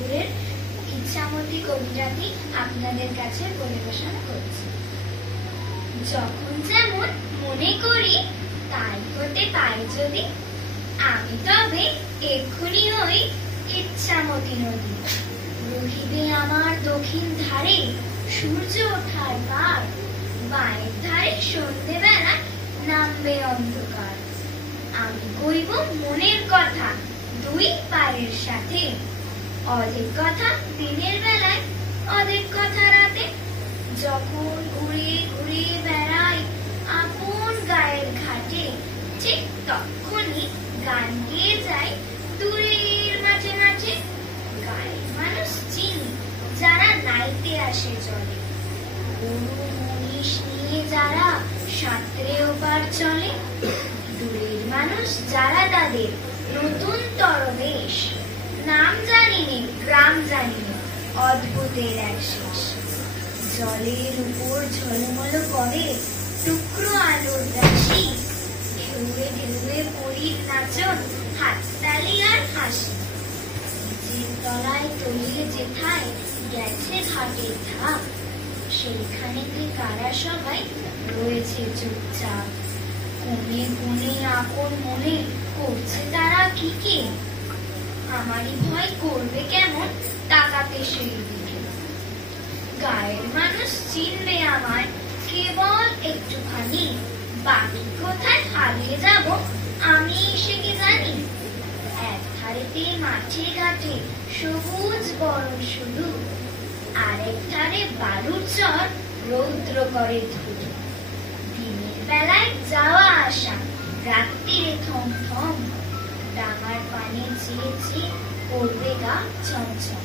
ঠাকুরের ইচ্ছামতি কবিতাটি আপনাদের কাছে পরিবেশন করছি। যখন যেমন মনে করি তাই হতে পারে যদি, আমি তবে এক্ষুনি হই ইচ্ছামতি নদী। রহিবে আমার দক্ষিণ ধারে সূর্য ওঠার পার, বাঁয়ের ধারে সন্ধ্যেবেলা নামবে অন্ধকার। আমি কইব মনের কথা দুই পায়ের সাথে, অর্ধেক কথা দিনের বেলায় অর্ধেক কথা রাতে। যখন ঘুরে ঘুরে বেড়াই আপন গায়ের ঘাটে, ঠিক তখনই গান গেয়ে যায় দূরের মাঝে মাঝে। গায়ের মানুষ চিনি যারা নাইতে আসে চলে, গরু মহিষ নিয়ে যারা সাঁতরে ওপার চলে। দূরের মানুষ যারা তাদের নতুন তরবেশ, নাম জানিনে গ্রাম জানিনে অদ্ভুতের এক শেষ। জলের উপর ঝলমল করে টুকরো আলোর রাশি, ঢেউয়ে ঢেউয়ে পরীর নাচন হাততালি আর হাসি। নিচের তলায় তলিয়ে যেথায় গেছে ঘাটের ধাপ, সেইখানেতে কারা সবাই রয়েছে চুপচাপ। কোণে কোণে আপন মনে করছে তারা কি কি, আমারই ভয় করবে কেমন তাকাতে সেই দিকে। গায়ের মানুষ চিনবে আমায় কেবল একটুখানি, বাকি কোথায় হারিয়ে যাব আমি সে কি জানি। এক ধারেতে মাঠে ঘাটে সবুজ বরণ শুধু, আরেক ধারে বালুর চর রৌদ্র করে ধুধু। দিনের বেলায় যাওয়া আসা, রাত্রিরে থম থম, ডাঙার পানি চেয়ে চেয়ে পড়বে গা ছমছম।